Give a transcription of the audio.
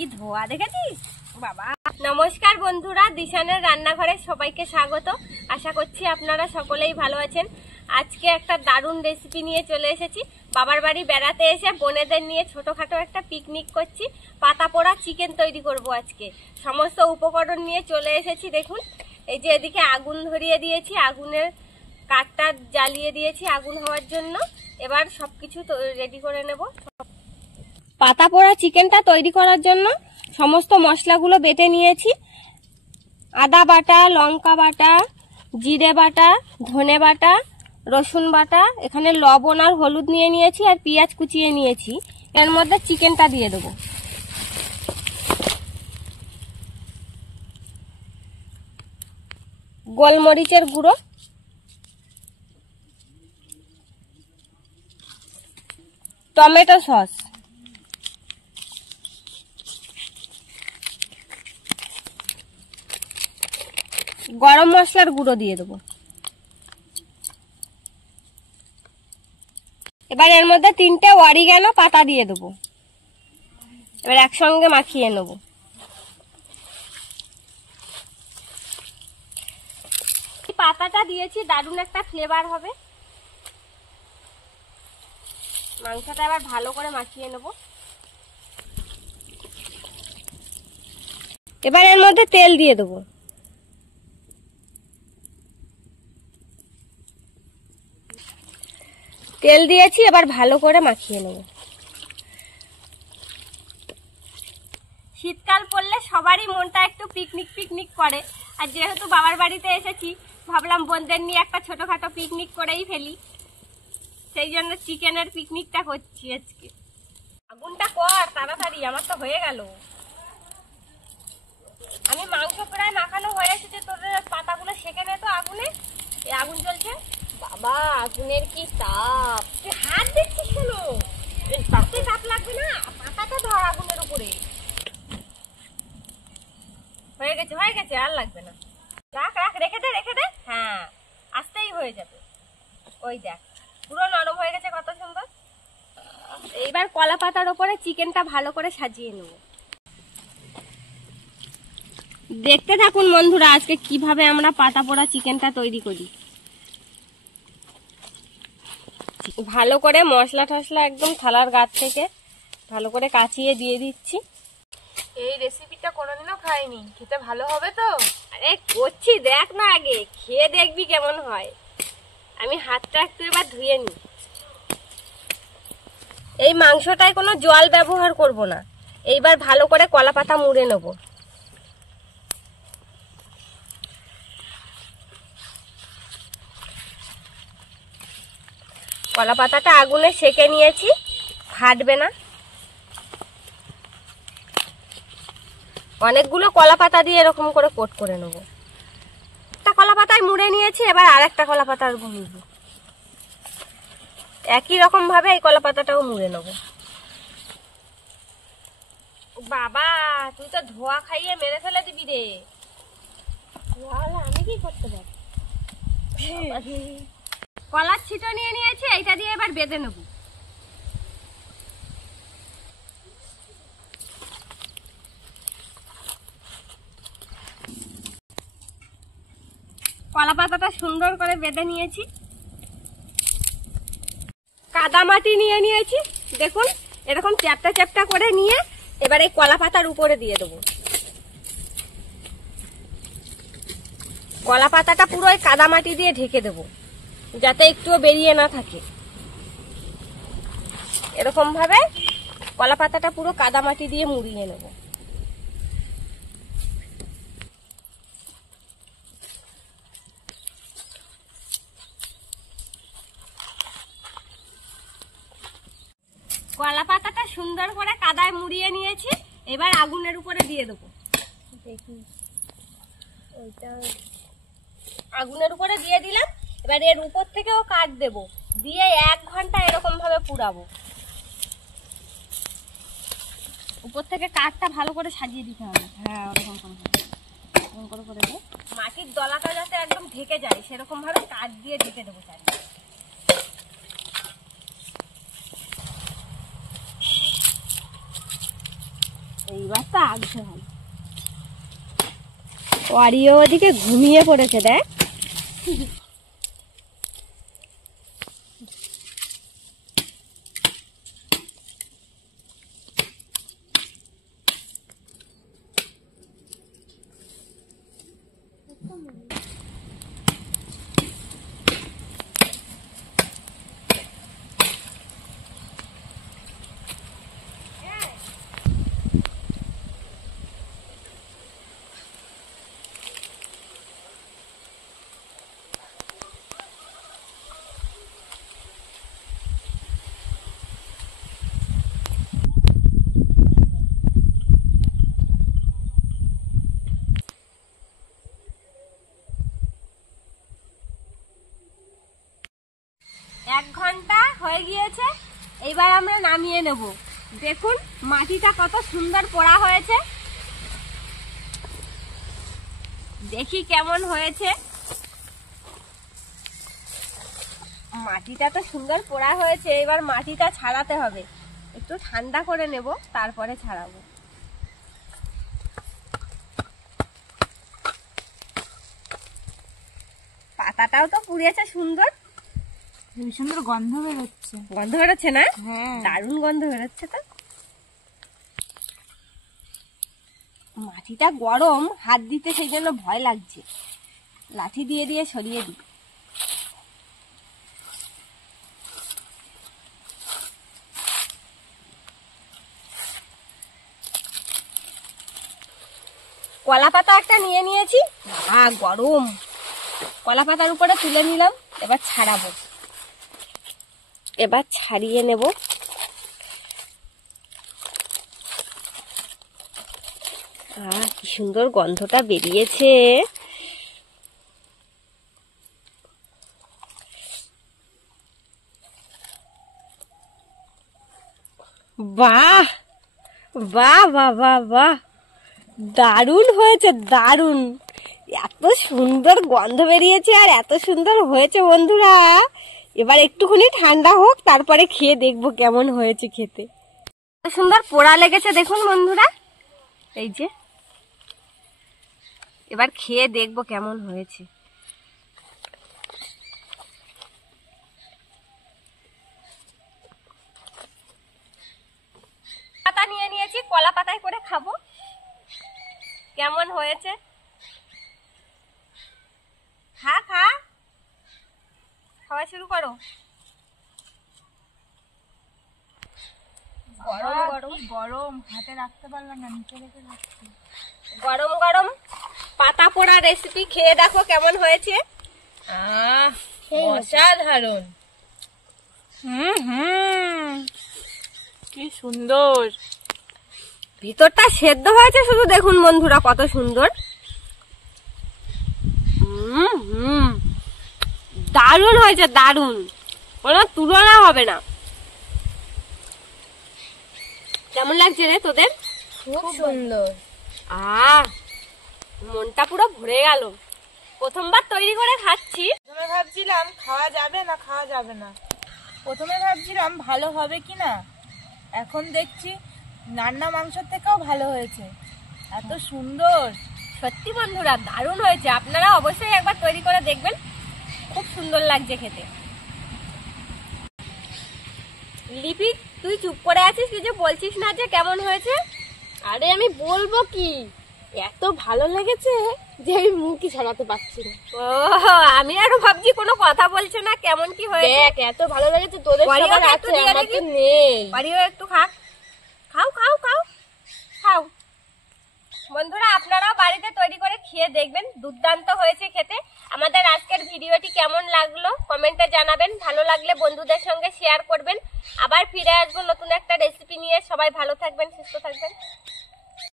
কি ধোয়া দেখেছিস বাবা। নমস্কার বন্ধুরা, দিশানের রান্নাঘরে সবাইকে স্বাগত। আশা করছি আপনারা সকলেই ভালো আছেন। আজকে একটা দারুণ রেসিপি নিয়ে চলে এসেছি। বাবার বাড়ি বেড়াতে এসে বোনেদের নিয়ে ছোটখাটো একটা পিকনিক করছি। পাতা পোড়া চিকেন তৈরি করব আজকে। সমস্ত উপকরণ নিয়ে চলে এসেছি। দেখুন, এই যে এদিকে আগুন ধরিয়ে দিয়েছি, আগুনের কাঠটা জ্বালিয়ে দিয়েছি আগুন হওয়ার জন্য। এবার সবকিছু রেডি করে নেব। পাতা পোড়া চিকেনটা তৈরি করার জন্য সমস্ত মশলাগুলো বেটে নিয়েছি। আদা বাটা, লঙ্কা বাটা, জিরে বাটা, ধনে বাটা, রসুন বাটা, এখানে লবণ আর হলুদ নিয়ে নিয়েছি, আর পেঁয়াজ কুচিয়ে নিয়েছি। এর মধ্যে চিকেনটা দিয়ে দেবো। গোলমরিচের গুঁড়ো, টমেটো সস, গরম মশলার গুঁড়ো দিয়ে দেবো। এবার এর মধ্যে 3টে অরিগ্যানো পাতা দিয়ে দেবো। এবার একসঙ্গে মাখিয়ে নেব। পাতাটা দিয়েছি, দারুণ একটা ফ্লেভার হবে। মাংসটা এবার ভালো করে মাখিয়ে নেব। এবার এর মধ্যে তেল দিয়ে দেবো। তেল দিয়েছি, এবার ভালো করে মাখিয়ে নেব। শীতকাল পড়লে সবারই মনটা একটু পিকনিক পিকনিক করে, আর যেহেতু বাবার বাড়িতে এসেছি ভাবলাম বোনদের নিয়ে একটা ছোটখাটো পিকনিক করেই ফেলি। সেই জন্য চিকেনের পিকনিকটা করছি আজকে। আগুনটা কর তাড়াতাড়ি, আমার তো হয়ে গেল। আমি মাংস প্রায় মাখানো হয়ে এসেছে, তোর পাতাগুলো সেঁকে নে তো আগুনে। এই আগুন জ্বলছে বাবা, আগুনের কি তাপ! তুই হাত দিচ্ছিস কেন? তাতে তাপ লাগবে না, পাতাটা ধর আগুনের উপরে। হয়ে গেছে হয়ে গেছে, আর লাগবে না। রাখ রাখ, রেখে দে রেখে দে। হ্যাঁ, আস্তেই হয়ে যাবে। ওই দেখ পুরো নরম হয়ে গেছে, কত সুন্দর। এইবার কলা পাতার উপরে চিকেনটা ভালো করে সাজিয়ে নেব। দেখতে থাকুন বন্ধুরা, আজকে কিভাবে আমরা পাতা পোড়া চিকেনটা তৈরি করি। ভালো করে মশলা টশলা একদম থালার গাছ থেকে ভালো করে কাচিয়ে দিয়ে দিচ্ছি। এই রেসিপিটা কোনোদিনও খাইনি, খেতে ভালো হবে তো? আরে করছি, দেখ না, আগে খেয়ে দেখবি কেমন হয়। আমি হাতটা একটু এবার ধুয়ে নিই। এই মাংসটায় কোনো জল ব্যবহার করব না। এইবার ভালো করে কলা পাতা মুড়ে নেব। কলা পাতাটা আগুনে সেঁকে নিয়েছি, ফাটবে না। অনেকগুলো কলা পাতা দিয়ে এরকম করে কোট করে নেব। একটা কলা পাতায় মুড়ে নিয়েছি, এবার আরেকটা কলা পাতার মুড়ব। একই রকম ভাবে এই কলা পাতাটাও মুড়ে নেব। বাবা, তুই তো ধোয়া খাইয়ে মেরে ফেলে দিবি রে। আমি কি করতে পারি? কলার ছিটো নিয়ে নিয়েছি, এইটা দিয়ে এবার বেঁধে নেব। কলা পাতাটা সুন্দর করে বেঁধে নিয়েছি। কাদা মাটি নিয়ে নিয়েছি, দেখুন এরকম চ্যাপটা চ্যাপটা করে নিয়ে এবার এই কলা পাতার উপরে দিয়ে দেবো। কলা পাতাটা পুরো এই কাদা মাটি দিয়ে ঢেকে দেবো, যাতে একটুও বেরিয়ে না থাকে। এরকম ভাবে কলা পাতাটা পুরো কাদা মাটি দিয়ে মুড়িয়ে নেব। কলা পাতাটা সুন্দর করে কাদায় মুড়িয়ে নিয়েছি, এবার আগুনের উপরে দিয়ে দেবো। দেখি আগুনের উপরে দিয়ে দিলাম। এবার এর উপর থেকেও কাঠ দেবো, দিয়ে 1 ঘন্টা এরকম ভাবে পুড়াবো। উপর থেকে কাঠটা ভালো করে সাজিয়ে দিতে হবে। হ্যাঁ, ওরকম করে করে দে। মাটির দলাটা যাতে একদম ঢেকে যায় সেরকম ভাবে কাঠ দিয়ে ঢেকে দেবো চারিদিকে। এইবার তো আগছে ভালো। অরিও ওদিকে ঘুমিয়ে পড়েছে দেখ। এক ঘন্টা হয়ে গিয়েছে, এইবার আমরা নামিয়ে নেব। দেখুন মাটিটা কত সুন্দর পোড়া হয়েছে, দেখি কেমন হয়েছে। মাটিটা তো সুন্দর পোড়া হয়েছে, এবার মাটিটা ছাড়াতে হবে। একটু ঠান্ডা করে নেব, তারপরে ছাড়াবো। পাতাটাও তো পুড়িয়েছে সুন্দর, সুন্দর গন্ধ বেরোচ্ছে। গন্ধ বেরোচ্ছে না? হ্যাঁ, দারুণ গন্ধ বেরোচ্ছে তো। মাটিটা গরম, হাত দিতে সেই জন্য ভয় লাগছে। লাঠি দিয়ে দিয়ে সরিয়ে দিই। কলা পাতা একটা নিয়ে নিয়েছি, গরম। কলা পাতার উপরে তুলে নিলাম, এবার ছাড়াবো। এবার ছাড়িয়ে নেব। কি সুন্দর গন্ধটা বেরিয়েছে। বাহ বাহ বাহ বাহ বাহ, দারুণ হয়েছে, দারুণ। এত সুন্দর গন্ধ বেরিয়েছে আর এত সুন্দর হয়েছে বন্ধুরা। এবার একটুখানি ঠান্ডা হোক, তারপরে খেয়ে দেখবো কেমন হয়েছে খেতে। সুন্দর পোড়া লেগেছে দেখুন বন্ধুরা, এই যে। এবার খেয়ে দেখবো কেমন হয়েছে। পাতা নিয়ে নিয়েছি, কলা পাতায় করে খাবো। কেমন হয়েছে? খা খা, খাওয়া শুরু করো। গরম গরম গরম, হাতে রাখতে পারলাম না, নিচে রেখে রাখছি। গরম গরম পাতা পোড়া রেসিপি খেয়ে দেখো কেমন হয়েছে। অসাধারণ। কি সুন্দর, ভিতরটা সেদ্ধ হয়েছে শুধু দেখুন বন্ধুরা, কত সুন্দর। দারুণ হয়েছে, দারুণ, কোনো তুলনা হবে না। কেমন লাগছে রে তোদের? খুব সুন্দর। মনটা পুরো ভরে গেল। প্রথমবার তৈরি করে খাচ্ছি। প্রথমে ভাবছিলাম খাওয়া যাবে না, খাওয়া যাবে না। প্রথমে ভাবছিলাম ভালো হবে কিনা, এখন দেখছি রান্না মাংসের থেকেও ভালো হয়েছে। এত সুন্দর, সত্যি বন্ধুরা দারুণ হয়েছে। আপনারা অবশ্যই একবার তৈরি করে দেখবেন, খুব সুন্দর লাগছে খেতে। লিপি, তুই চুপ করে আছিস, কিছু বলছিস না যে কেমন হয়েছে? আরে আমি বলবো কি, এত ভালো লেগেছে যে আমি মুখই ছাড়াতে পারছি না। ও, আমি আরো ভাবছি কোনো কথা বলছে না, কেমন কি হয়েছে। দেখ, এত ভালো লেগেছে, তোদের ওরিও সবার একটু আছে, দিয়ে আমার দেখি। তো নেই। পারিও একটু খা, খাও খাও খাও খাও। বন্ধুরা আপনারাও বাড়িতে তৈরি করে খেয়ে দেখবেন, দুর্দান্ত হয়েছে খেতে। আমাদের আজকের ভিডিওটি কেমন লাগলো কমেন্টে জানাবেন। ভালো লাগলে বন্ধুদের সঙ্গে শেয়ার করবেন। আবার ফিরে আসবো নতুন একটা রেসিপি নিয়ে। সবাই ভালো থাকবেন, সুস্থ থাকবেন।